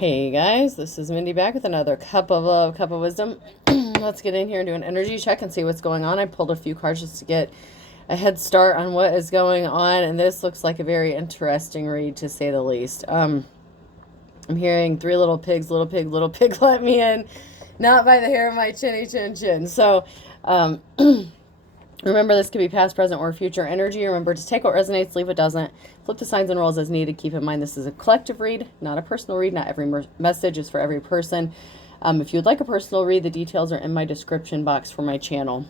Hey guys, this is Mindy back with another cup of love, cup of wisdom. Let's get in here and do an energy check and see what's going on. I pulled a few cards just to get a head start on what is going on, and this looks like a very interesting read to say the least. I'm hearing three little pigs, little pig, let me in, not by the hair of my chinny chin chin. So, remember, this could be past, present, or future energy. Remember to take what resonates, leave what doesn't. Flip the signs and rolls as needed. Keep in mind this is a collective read, not a personal read. Not every message is for every person. If you'd like a personal read, the details are in my description box for my channel.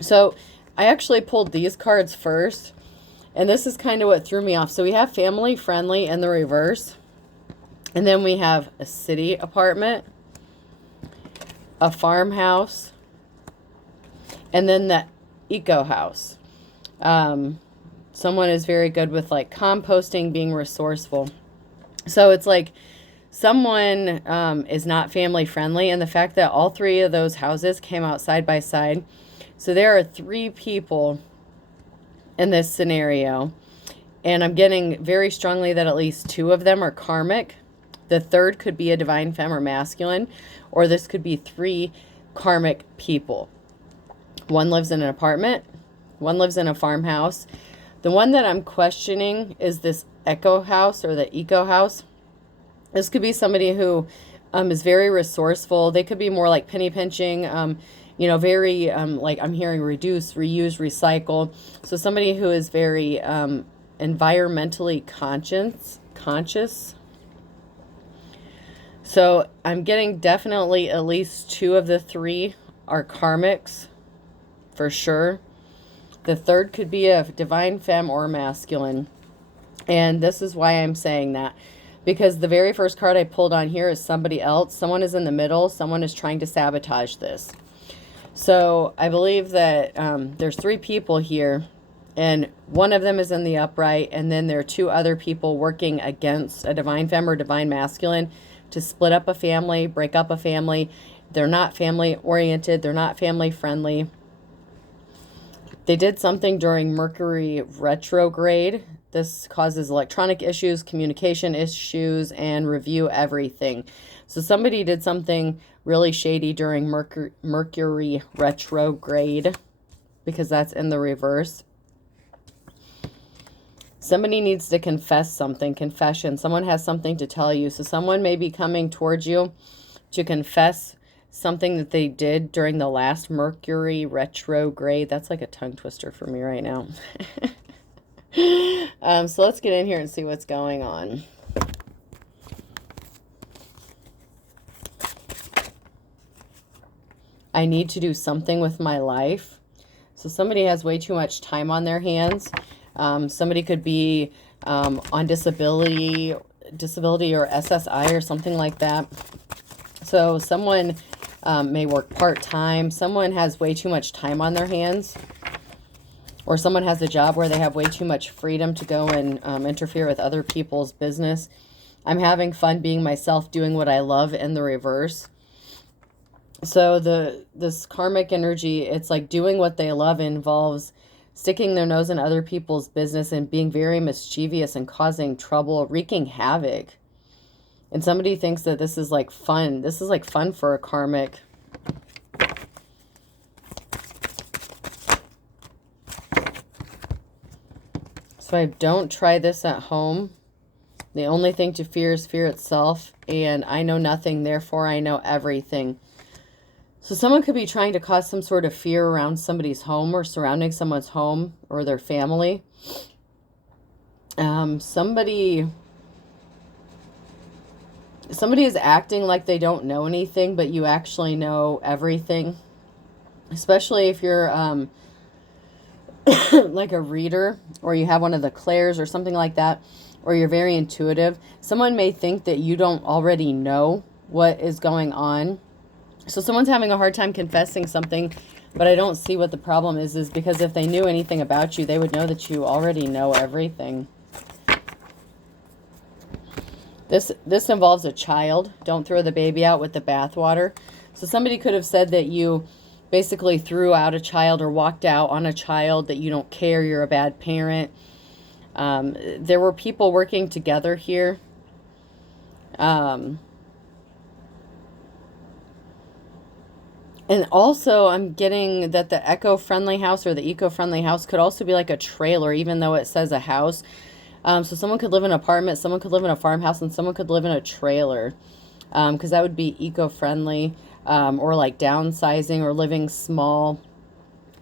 So I actually pulled these cards first, and this is kind of what threw me off. So we have family friendly in the reverse, and then we have a city apartment, a farmhouse, and then the eco house. Someone is very good with like composting, being resourceful. So it's like someone is not family friendly, and the fact that all three of those houses came out side by side. So there are three people in this scenario, and I'm getting very strongly that at least two of them are karmic. The third could be a divine femme or masculine, or this could be three karmic people. One lives in an apartment, one lives in a farmhouse. The one that I'm questioning is this eco house or the eco house. This could be somebody who is very resourceful. They could be more like penny pinching, very like I'm hearing reduce, reuse, recycle. So somebody who is very environmentally conscious. So I'm getting definitely at least two of the three are karmics for sure. The third could be a divine femme or masculine. And this is why I'm saying that. Because the very first card I pulled on here is somebody else. Someone is in the middle. Someone is trying to sabotage this. So I believe that there's three people here. And one of them is in the upright. And then there are two other people working against a divine femme or divine masculine to split up a family, break up a family. They're not family oriented. They're not family friendly. They did something during Mercury retrograde. This causes electronic issues, communication issues, and review everything. So somebody did something really shady during Mercury retrograde, because that's in the reverse. Somebody needs to confess something, confession. Someone has something to tell you. So someone may be coming towards you to confess something that they did during the last Mercury retrograde. That's like a tongue twister for me right now. So let's get in here and see what's going on. I need to do something with my life. So somebody has way too much time on their hands. Somebody could be on disability or SSI or something like that. So someone may work part-time. Someone has way too much time on their hands. Or someone has a job where they have way too much freedom to go and interfere with other people's business. I'm having fun being myself, doing what I love in the reverse. So this karmic energy, it's like doing what they love involves sticking their nose in other people's business and being very mischievous and causing trouble, wreaking havoc. And somebody thinks that this is like fun. This is like fun for a karmic. So I don't try this at home. The only thing to fear is fear itself. And I know nothing, therefore I know everything. So someone could be trying to cause some sort of fear around somebody's home or surrounding someone's home or their family. Somebody is acting like they don't know anything, but you actually know everything. Especially if you're like a reader, or you have one of the clairs or something like that, or you're very intuitive. Someone may think that you don't already know what is going on. So someone's having a hard time confessing something, but I don't see what the problem is because if they knew anything about you, they would know that you already know everything. This involves a child. Don't throw the baby out with the bathwater. So somebody could have said that you basically threw out a child or walked out on a child, that you don't care, you're a bad parent. There were people working together here. Um, and also, I'm getting that the eco-friendly house or the eco-friendly house could also be like a trailer, even though it says a house. So someone could live in an apartment, someone could live in a farmhouse, and someone could live in a trailer. Because that would be eco-friendly, or like downsizing or living small,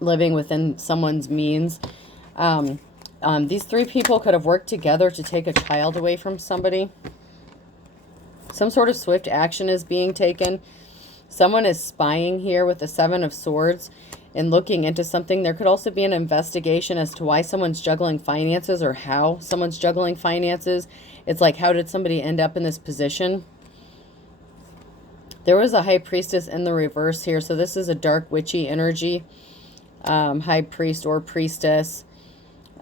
living within someone's means. These three people could have worked together to take a child away from somebody. Some sort of swift action is being taken. Someone is spying here with the Seven of Swords and looking into something. There could also be an investigation as to why someone's juggling finances or how someone's juggling finances. It's like, how did somebody end up in this position? There was a High Priestess in the reverse here, so this is a dark witchy energy. High Priest or Priestess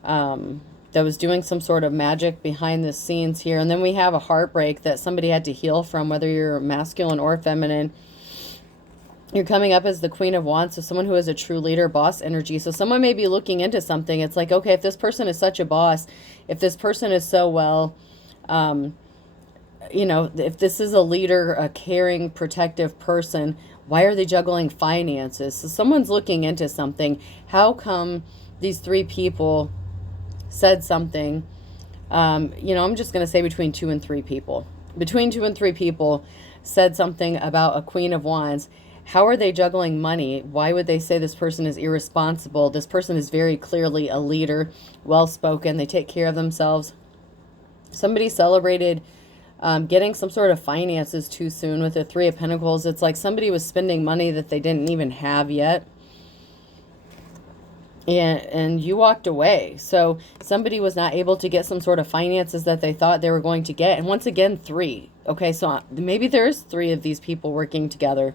that was doing some sort of magic behind the scenes here. And then we have a heartbreak that somebody had to heal from, whether you're masculine or feminine. You're coming up as the Queen of Wands, so someone who is a true leader, boss energy. So someone may be looking into something. It's like, okay, if this person is such a boss, if this person is so well, you know, if this is a leader, a caring, protective person, why are they juggling finances? So someone's looking into something. How come these three people said something? You know, I'm just going to say between 2 and 3 people. Between 2 and 3 people said something about a Queen of Wands. How are they juggling money? Why would they say this person is irresponsible? This person is very clearly a leader, well-spoken. They take care of themselves. Somebody celebrated getting some sort of finances too soon with the Three of Pentacles. It's like somebody was spending money that they didn't even have yet. And you walked away. So somebody was not able to get some sort of finances that they thought they were going to get. And once again, 3. Okay, so maybe there's 3 of these people working together.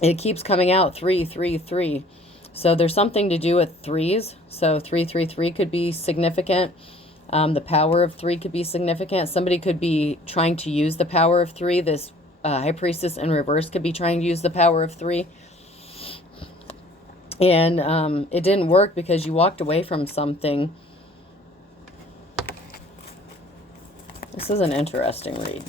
It keeps coming out 3, 3, 3. So there's something to do with 3s. So 3, 3, 3 could be significant. The power of 3 could be significant. Somebody could be trying to use the power of 3. This High Priestess in reverse could be trying to use the power of 3. And it didn't work because you walked away from something. This is an interesting read.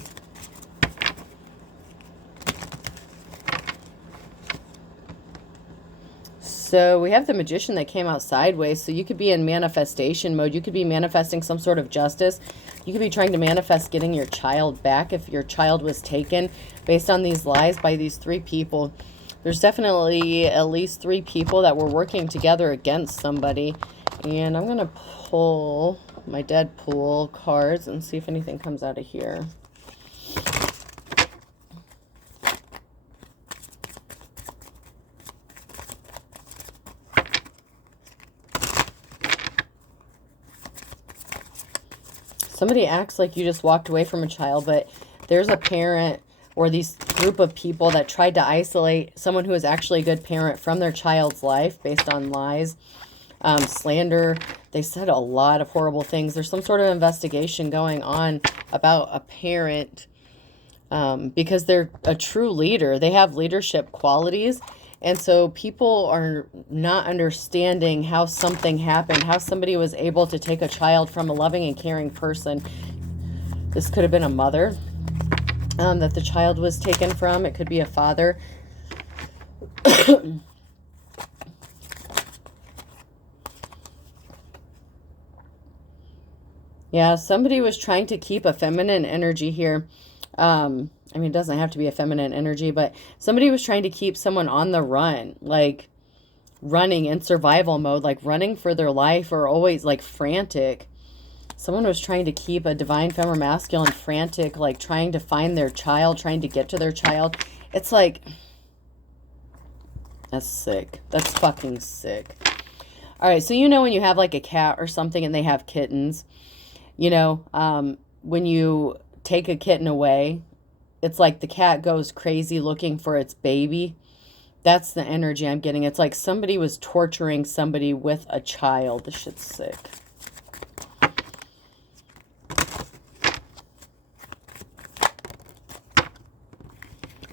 So we have the Magician that came out sideways. So you could be in manifestation mode. You could be manifesting some sort of justice. You could be trying to manifest getting your child back if your child was taken based on these lies by these 3 people. There's definitely at least 3 people that were working together against somebody. And I'm going to pull my Deadpool cards and see if anything comes out of here. Somebody acts like you just walked away from a child, but there's a parent or these group of people that tried to isolate someone who is actually a good parent from their child's life based on lies, slander. They said a lot of horrible things. There's some sort of investigation going on about a parent because they're a true leader. They have leadership qualities. And so people are not understanding how something happened, how somebody was able to take a child from a loving and caring person. This could have been a mother that the child was taken from. It could be a father. Yeah, somebody was trying to keep a feminine energy here. I mean, it doesn't have to be a feminine energy, but somebody was trying to keep someone on the run, like running in survival mode, like running for their life or always like frantic. Someone was trying to keep a divine femme or masculine frantic, like trying to find their child, trying to get to their child. It's like, that's sick. That's fucking sick. All right, so you know when you have like a cat or something and they have kittens, you know, when you take a kitten away, it's like the cat goes crazy looking for its baby. That's the energy I'm getting. It's like somebody was torturing somebody with a child. This shit's sick.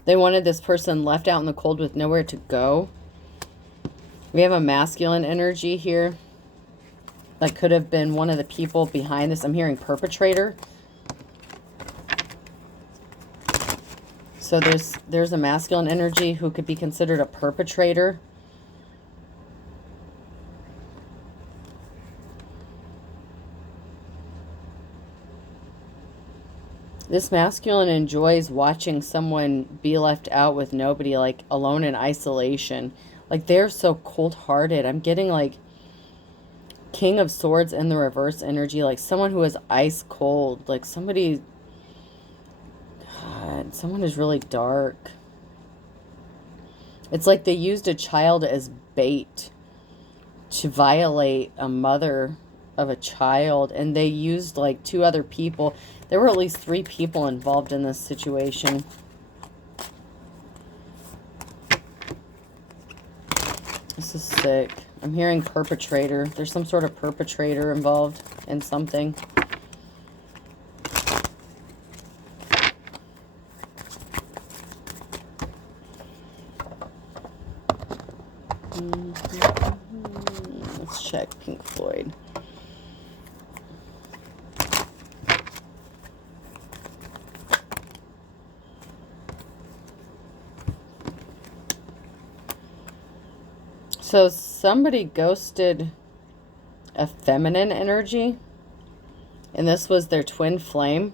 They wanted this person left out in the cold with nowhere to go. We have a masculine energy here. That could have been one of the people behind this. I'm hearing perpetrator. So there's a masculine energy who could be considered a perpetrator. This masculine enjoys watching someone be left out with nobody, like alone in isolation. Like they're so cold-hearted. I'm getting like King of Swords in the reverse energy, like someone who is ice cold, like somebody, God, someone is really dark. It's like they used a child as bait to violate a mother of a child, and they used like 2 other people. There were at least 3 people involved in this situation. This is sick. I'm hearing perpetrator. There's some sort of perpetrator involved in something. Let's check Pink Floyd. So somebody ghosted a feminine energy, and this was their twin flame.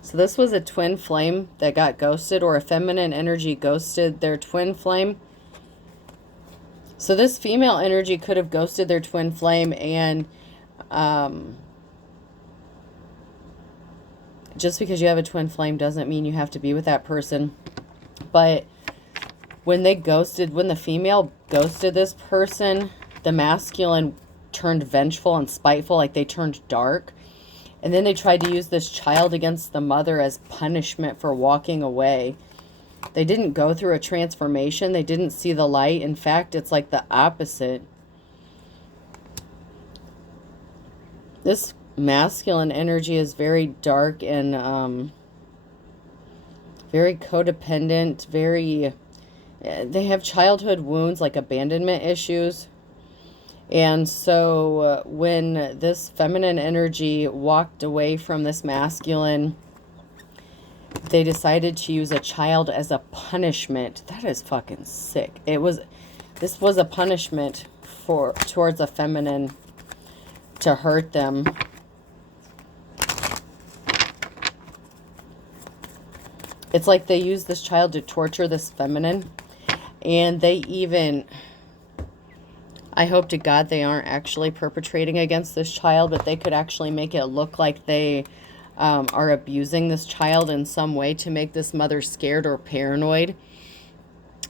So this was a twin flame that got ghosted, or a feminine energy ghosted their twin flame. So this female energy could have ghosted their twin flame, and just because you have a twin flame doesn't mean you have to be with that person. But when the female ghosted this person, the masculine turned vengeful and spiteful, like they turned dark. And then they tried to use this child against the mother as punishment for walking away. They didn't go through a transformation. They didn't see the light. In fact, it's like the opposite. This masculine energy is very dark and very codependent, they have childhood wounds like abandonment issues. And so when this feminine energy walked away from this masculine, they decided to use a child as a punishment. That is fucking sick. This was a punishment towards a feminine to hurt them. It's like they used this child to torture this feminine. And they even, I hope to God they aren't actually perpetrating against this child, but they could actually make it look like they are abusing this child in some way to make this mother scared or paranoid,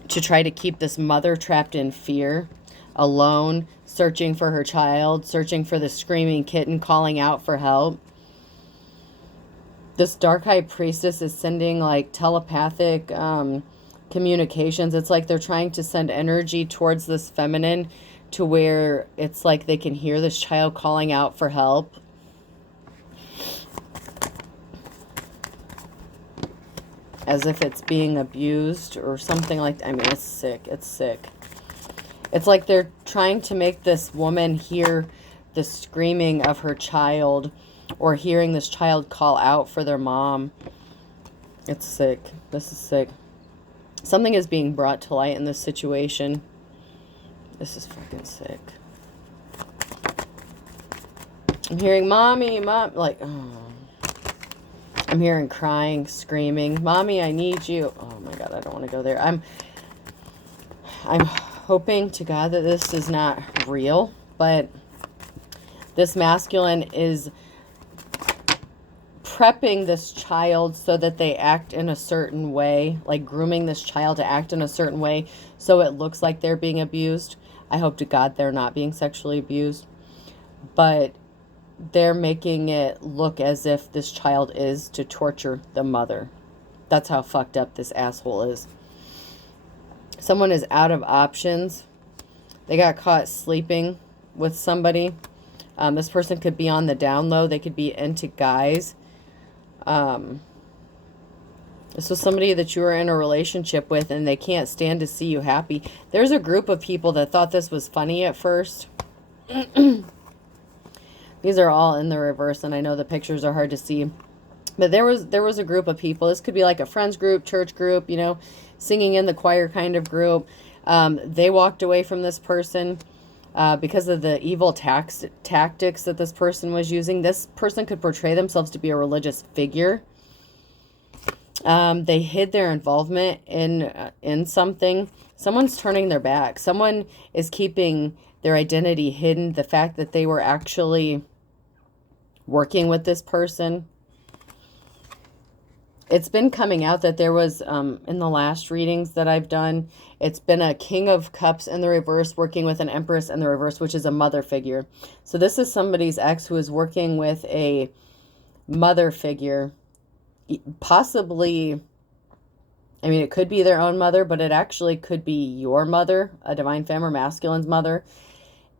to try to keep this mother trapped in fear, alone, searching for her child, searching for the screaming kitten, calling out for help. This dark high priestess is sending like telepathic communications. It's like they're trying to send energy towards this feminine to where it's like they can hear this child calling out for help. As if it's being abused or something like that. I mean, it's sick. It's sick. It's like they're trying to make this woman hear the screaming of her child, or hearing this child call out for their mom. It's sick. This is sick. Something is being brought to light in this situation. This is fucking sick. I'm hearing mommy, mom, like, oh. I'm hearing crying, screaming, mommy, I need you. Oh my God, I don't want to go there. I'm hoping to God that this is not real, but this masculine is prepping this child so that they act in a certain way, like grooming this child to act in a certain way so it looks like they're being abused. I hope to God they're not being sexually abused, but they're making it look as if this child is to torture the mother. That's how fucked up this asshole is. Someone is out of options. They got caught sleeping with somebody. This person could be on the down low. They could be into guys. This was somebody that you were in a relationship with and they can't stand to see you happy. There's a group of people that thought this was funny at first. These are all in the reverse, and I know the pictures are hard to see. But there was a group of people. This could be like a friends group, church group, you know, singing in the choir kind of group. They walked away from this person because of the evil tactics that this person was using. This person could portray themselves to be a religious figure. They hid their involvement in something. Someone's turning their back. Someone is keeping their identity hidden. The fact that they were actually working with this person. It's been coming out that there was, in the last readings that I've done, it's been a King of Cups in the reverse working with an Empress in the reverse, which is a mother figure. So this is somebody's ex who is working with a mother figure. Possibly, I mean, it could be their own mother, but it actually could be your mother, a divine femme or masculine's mother.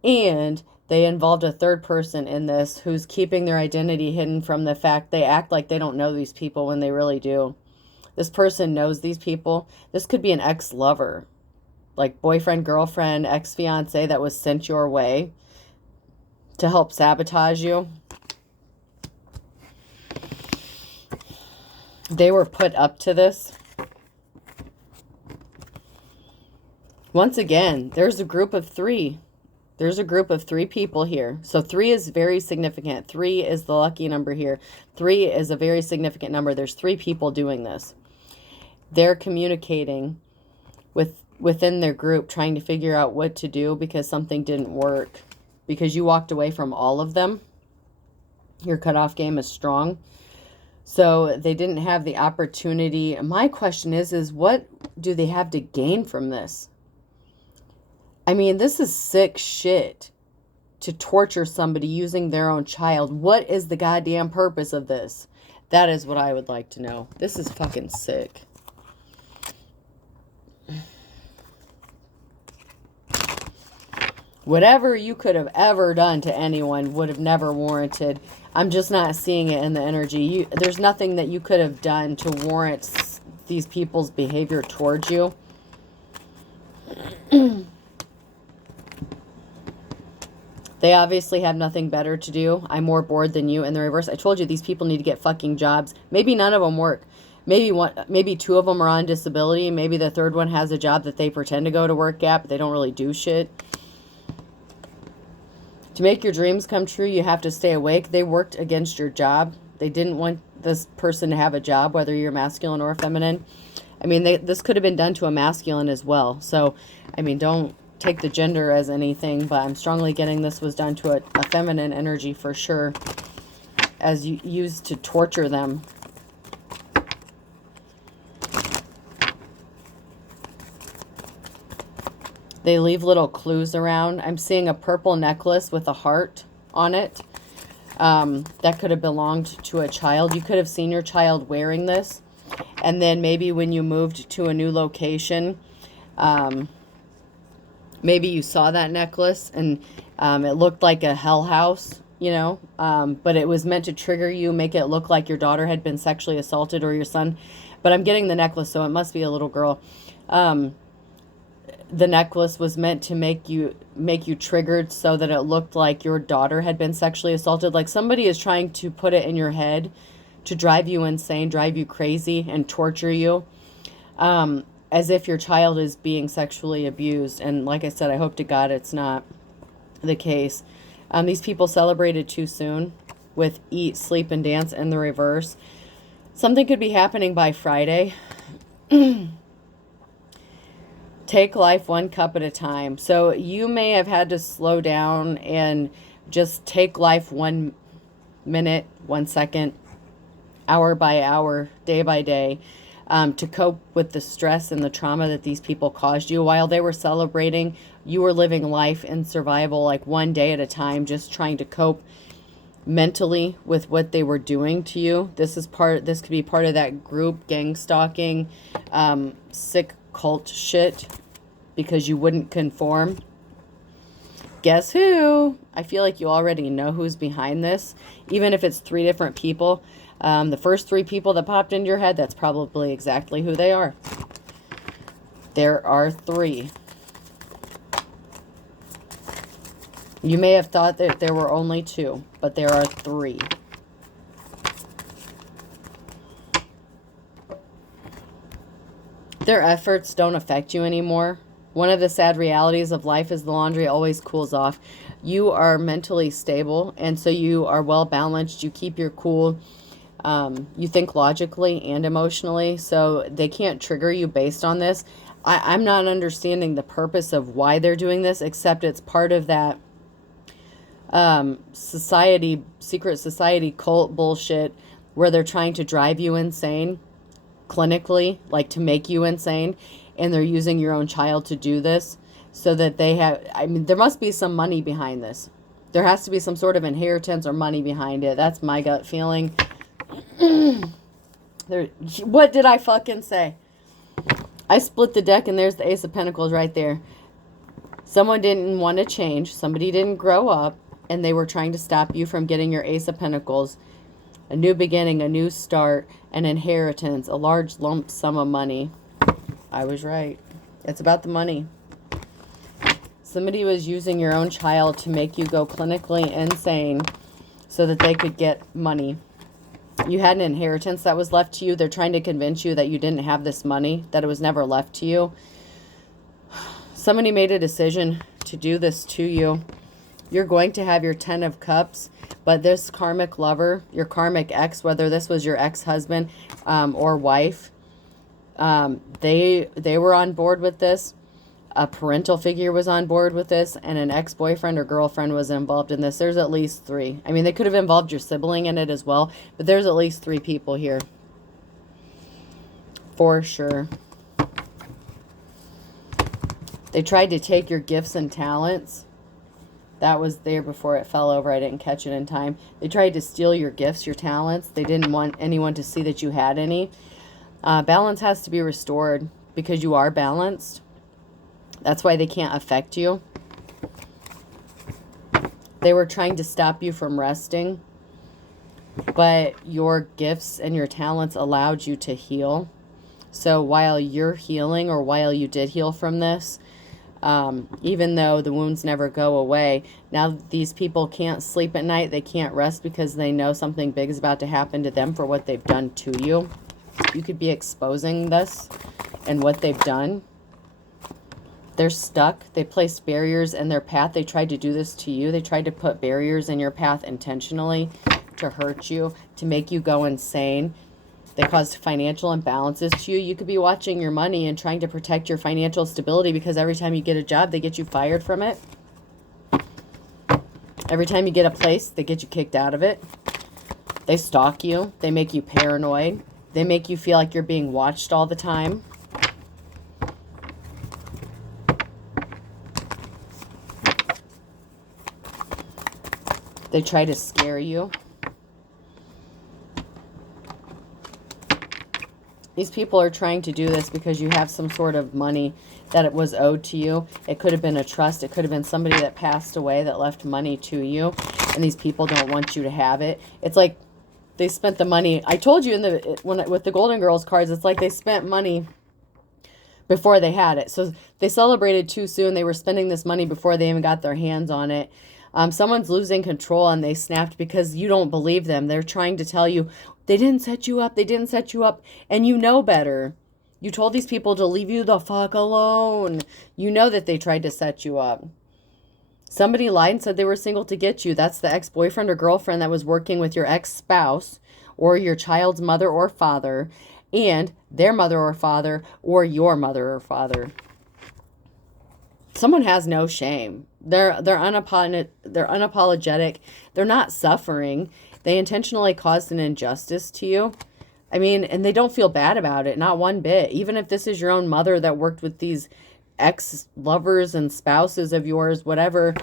And they involved a third person in this who's keeping their identity hidden from the fact they act like they don't know these people when they really do. This person knows these people. This could be an ex-lover, like boyfriend, girlfriend, ex-fiance that was sent your way to help sabotage you. They were put up to this. Once again, there's a group of three. There's a group of 3 people here. So 3 is very significant. 3 is the lucky number here. 3 is a very significant number. There's 3 people doing this. They're communicating within their group, trying to figure out what to do because something didn't work. Because you walked away from all of them. Your cutoff game is strong. So they didn't have the opportunity. My question is what do they have to gain from this? I mean, this is sick shit to torture somebody using their own child. What is the goddamn purpose of this? That is what I would like to know. This is fucking sick. Whatever you could have ever done to anyone would have never warranted. I'm just not seeing it in the energy. There's nothing that you could have done to warrant these people's behavior towards you. They obviously have nothing better to do. I'm more bored than you in the reverse. I told you these people need to get fucking jobs. Maybe none of them work. Maybe 2 of them are on disability. Maybe the third one has a job that they pretend to go to work at, but they don't really do shit. To make your dreams come true, you have to stay awake. They worked against your job. They didn't want this person to have a job, whether you're masculine or feminine. I mean, this could have been done to a masculine as well. So, I mean, don't take the gender as anything, but I'm strongly getting this was done to a feminine energy for sure, as you used to torture them. They leave little clues around. I'm seeing a purple necklace with a heart on it. That could have belonged to a child. You could have seen your child wearing this. And then maybe when you moved to a new location, maybe you saw that necklace and it looked like a hell house, you know, but it was meant to trigger you, make it look like your daughter had been sexually assaulted or your son. But I'm getting the necklace, so it must be a little girl. The necklace was meant to make you triggered so that it looked like your daughter had been sexually assaulted. Like somebody is trying to put it in your head to drive you insane, drive you crazy, and torture you. As if your child is being sexually abused. And like I said, I hope to God it's not the case. These people celebrated too soon with eat, sleep, and dance in the reverse. Something could be happening by Friday. Take life 1 cup at a time. So you may have had to slow down and just take life 1 minute, 1 second, hour by hour, day by day, to cope with the stress and the trauma that these people caused you. While they were celebrating, you were living life in survival, like 1 day at a time, just trying to cope mentally with what they were doing to you. This could be part of that group gang stalking, sick cult shit, because you wouldn't conform. Guess who? I feel like you already know who's behind this, even if it's 3 different people. The first 3 people that popped into your head, that's probably exactly who they are. There are 3. You may have thought that there were only 2, but there are 3. Their efforts don't affect you anymore. One of the sad realities of life is the laundry always cools off. You are mentally stable, and so you are well balanced. You keep your cool. You think logically and emotionally, so they can't trigger you based on this. I'm not understanding the purpose of why they're doing this, except it's part of that society, secret society cult bullshit where they're trying to drive you insane clinically, like to make you insane, and they're using your own child to do this so that they have, I mean, there must be some money behind this. There has to be some sort of inheritance or money behind it. That's my gut feeling. What did I fucking say? I split the deck and there's the Ace of Pentacles right there. Someone didn't want to change. Somebody didn't grow up, and they were trying to stop you from getting your Ace of Pentacles. A new beginning, a new start, an inheritance, a large lump sum of money. I was right. It's about the money. Somebody was using your own child to make you go clinically insane so that they could get money. You had an inheritance that was left to you. They're trying to convince you that you didn't have this money, that it was never left to you. Somebody made a decision to do this to you. You're going to have your 10 of Cups, but this karmic lover, your karmic ex, whether this was your ex-husband or wife, they were on board with this. A parental figure was on board with this, and an ex-boyfriend or girlfriend was involved in this. There's at least 3. I mean, they could have involved your sibling in it as well, but there's at least 3 people here. For sure. They tried to take your gifts and talents. That was there before it fell over. I didn't catch it in time. They tried to steal your gifts, your talents. They didn't want anyone to see that you had any. Balance has to be restored because you are balanced. That's why they can't affect you. They were trying to stop you from resting, but your gifts and your talents allowed you to heal. So while you're healing, or while you did heal from this, even though the wounds never go away, now these people can't sleep at night. They can't rest because they know something big is about to happen to them for what they've done to you. You could be exposing this and what they've done. They're stuck. They placed barriers in their path. They tried to do this to you. They tried to put barriers in your path intentionally to hurt you, to make you go insane. They caused financial imbalances to you. You could be watching your money and trying to protect your financial stability because every time you get a job, they get you fired from it. Every time you get a place, they get you kicked out of it. They stalk you. They make you paranoid. They make you feel like you're being watched all the time. They try to scare you. These people are trying to do this because you have some sort of money that it was owed to you. It could have been a trust. It could have been somebody that passed away that left money to you. And these people don't want you to have it. It's like they spent the money. I told you with the Golden Girls cards, it's like they spent money before they had it. So they celebrated too soon. They were spending this money before they even got their hands on it. Someone's losing control and they snapped because you don't believe them. They're trying to tell you, they didn't set you up. They didn't set you up. And you know better. You told these people to leave you the fuck alone. You know that they tried to set you up. Somebody lied and said they were single to get you. That's the ex-boyfriend or girlfriend that was working with your ex-spouse or your child's mother or father and their mother or father or your mother or father. Someone has no shame. They're unapologetic. They're not suffering. They intentionally caused an injustice to you. I mean, and they don't feel bad about it, not one bit. Even if this is your own mother that worked with these ex-lovers and spouses of yours, whatever,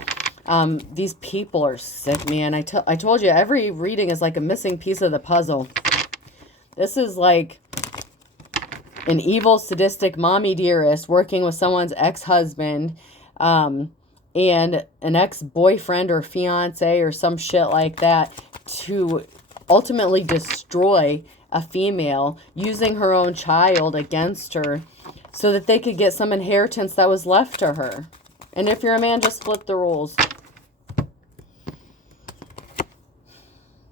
these people are sick, man. I told you, every reading is like a missing piece of the puzzle. This is like an evil, sadistic mommy dearest working with someone's ex-husband, and an ex-boyfriend or fiance or some shit like that to ultimately destroy a female using her own child against her so that they could get some inheritance that was left to her. And if you're a man, just split the rules.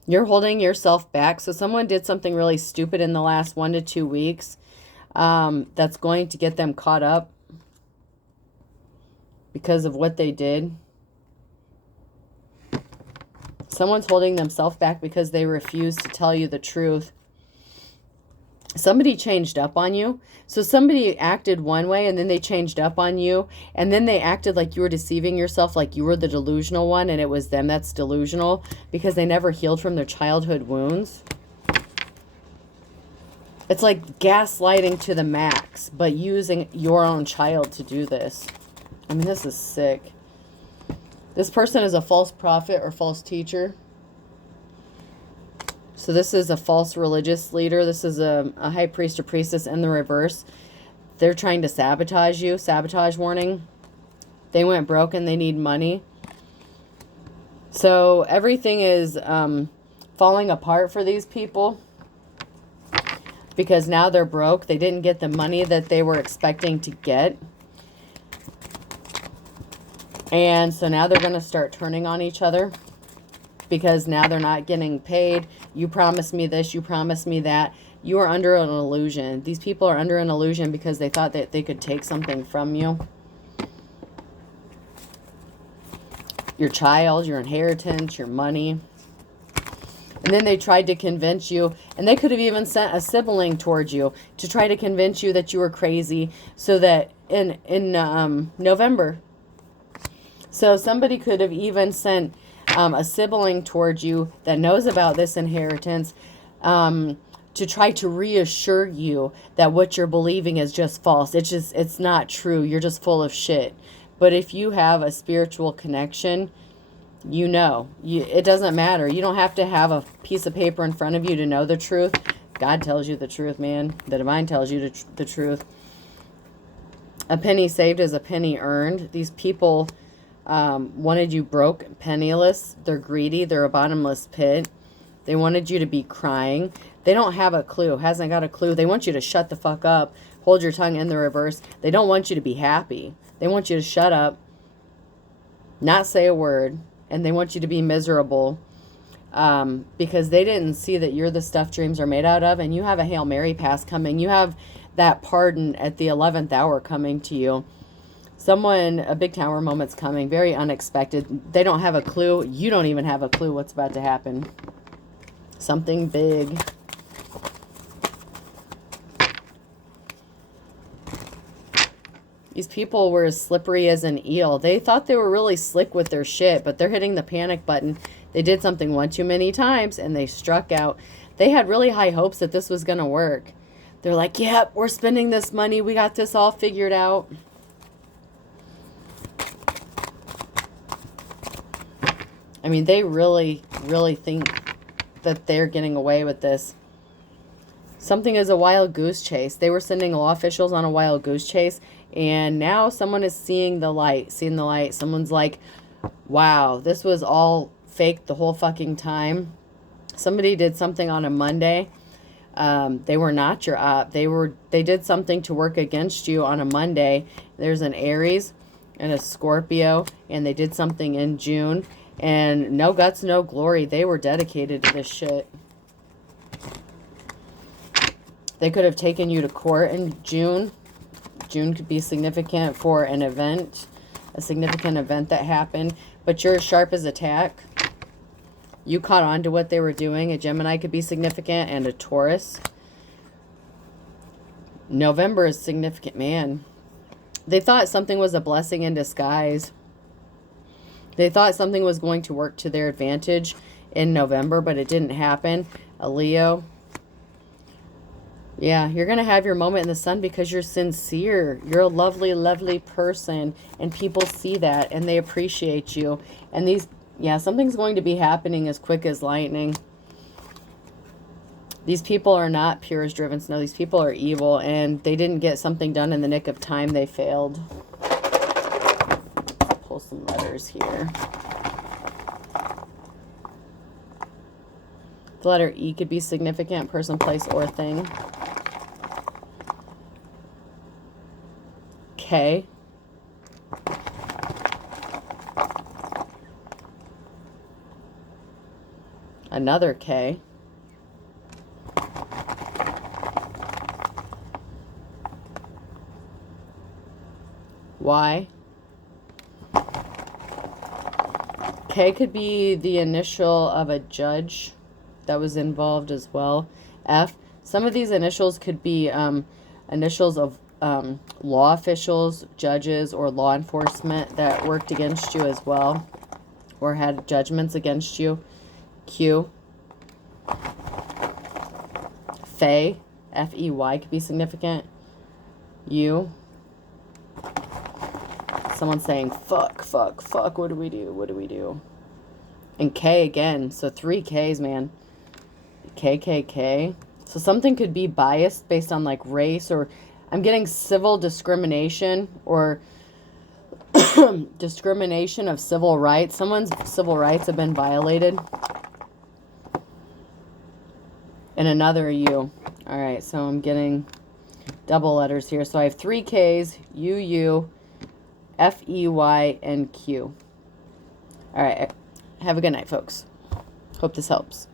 You're holding yourself back. So someone did something really stupid in the last 1 to 2 weeks. that's going to get them caught up because of what they did. Someone's holding themselves back because they refuse to tell you the truth. Somebody changed up on you. So somebody acted one way and then they changed up on you. And then they acted like you were deceiving yourself, like you were the delusional one and it was them that's delusional because they never healed from their childhood wounds. It's like gaslighting to the max, but using your own child to do this. I mean, this is sick. This person is a false prophet or false teacher. So this is a false religious leader. This is a high priest or priestess in the reverse. They're trying to sabotage you. Sabotage warning. They went broke and they need money. So everything is falling apart for these people. Because now they're broke. They didn't get the money that they were expecting to get. And so now they're going to start turning on each other. Because now they're not getting paid. You promised me this, you promised me that. You are under an illusion. These people are under an illusion because they thought that they could take something from you. Your child, your inheritance, your money. And then they tried to convince you, and they could have even sent a sibling towards you to try to convince you that you were crazy so that in November. So somebody could have even sent a sibling towards you that knows about this inheritance to try to reassure you that what you're believing is just false. It's not true. You're just full of shit. But if you have a spiritual connection, you know. It doesn't matter. You don't have to have a piece of paper in front of you to know the truth. God tells you the truth, man. The divine tells you the truth. A penny saved is a penny earned. These people wanted you broke, penniless. They're greedy. They're a bottomless pit. They wanted you to be crying. They don't have a clue. Hasn't got a clue. They want you to shut the fuck up. Hold your tongue in the reverse. They don't want you to be happy. They want you to shut up, not say a word, and they want you to be miserable because they didn't see that you're the stuff dreams are made out of, and you have a Hail Mary pass coming. You have that pardon at the 11th hour coming to you. Someone, a big tower moment's coming, very unexpected. They don't have a clue. You don't even have a clue what's about to happen. Something big. These people were as slippery as an eel. They thought they were really slick with their shit, but they're hitting the panic button. They did something one too many times, and they struck out. They had really high hopes that this was going to work. They're like, yep, we're spending this money. We got this all figured out. I mean, they really, really think that they're getting away with this. Something is a wild goose chase. They were sending law officials on a wild goose chase, and now someone is seeing the light. Someone's like, wow, this was all fake the whole fucking time. Somebody did something on a Monday. They were not your op. They did something to work against you on a Monday. There's an Aries and a Scorpio, and they did something in June. And no guts, no glory. They were dedicated to this shit. They could have taken you to court in June. June could be significant for an event, a significant event that happened. But you're as sharp as a tack. You caught on to what they were doing. A Gemini could be significant, and a Taurus. November is significant, man. They thought something was a blessing in disguise. They thought something was going to work to their advantage in November, but it didn't happen. A Leo. Yeah, you're going to have your moment in the sun because you're sincere. You're a lovely, lovely person, and people see that, and they appreciate you. And these, yeah, something's going to be happening as quick as lightning. These people are not pure as driven snow. These people are evil, and they didn't get something done in the nick of time. They failed. Pull some letters here. The letter E could be significant, person, place, or thing. K. Another K. Y. K could be the initial of a judge that was involved as well. F. Some of these initials could be initials of law officials, judges, or law enforcement that worked against you as well, or had judgments against you. Q. Fey, F-E-Y, could be significant. U. Someone's saying, fuck, fuck, fuck, what do we do? What do we do? And K again, so 3 Ks, man. KKK. So something could be biased based on like race, or I'm getting civil discrimination, or discrimination of civil rights. Someone's civil rights have been violated. And another U. All right, so I'm getting double letters here. So I have 3 Ks, UU, FEY, and Q. All right, have a good night, folks. Hope this helps.